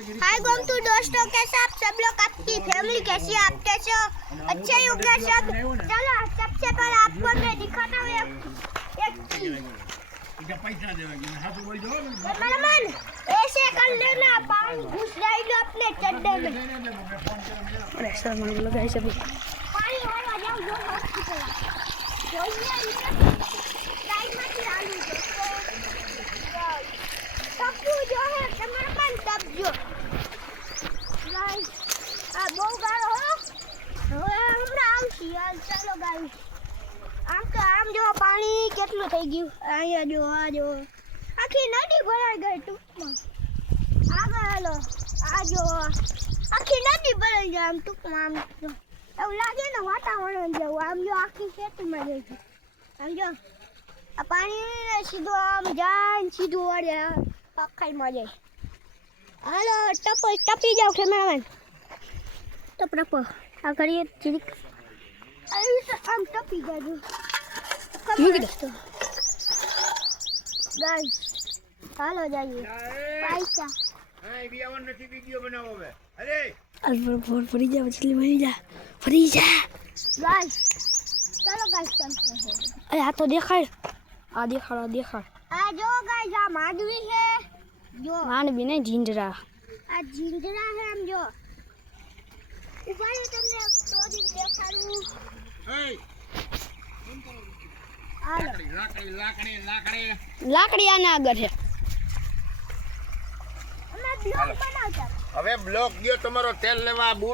हाय गोमटू दोस्तों के साथ सब लोग आपकी फैमिली कैसी है? आप कैसे हो? अच्छे ही होंगे सब। चलो सबसे पहले आपको मैं दिखाता हूँ एक चीज। मन ऐसे कर लेना, पानी घुस जाएगा अपने चड्डे में। प्रेशर मन को लगा सभी पानी आ जाओ जो हॉस्पिटल જોઈએ ટાઈમમાં ચાલુ તપુ જો હે તમારા મન તપજો ગાઈસ આ બહુ ગાળો હો હવે હમણાં આવશે હાલ ચાલો ગાઈસ આમ જો પાણી કેટલું થઈ ગયું અહીંયા જો આ જો આખી નદી ભરાઈ ગઈ ટૂંકમાં આગળ હાલો આ જો આખી નદી ભરાઈ જાય આમ ટૂંકમાં આમ જો એવું લાગે ને વાતાવરણ જેવું આમ જો આખી ખેતીમાં જાય છે આમ જો આ પાણી સીધું આમ જાય ને સીધું વળે પાખાઈમાં જાય હાલો ટપી જાવ કેમેરામેન ટપ આ કરીએ જીરીક આમ ટપી જાજો ગાઈસ હાલો જઈએ પૈસા અલ્પર ફોન ફરી જા મછલી મરી જા ફરી જા गाइस चलो गाइस चलते हैं अरे आ तो देखाड़ आ देखाड़ आ जो गाइस आ माधवी है जो मान भी नहीं झिंजरा आ जिंजरा है हम जो ऊपर ये तुमने तो दिन देखाड़ू लाकड़ी आने आगे है અમે બ્લોગ બનાવતા હવે બ્લોક ગયો તમારો તેલ લેવા બૂટ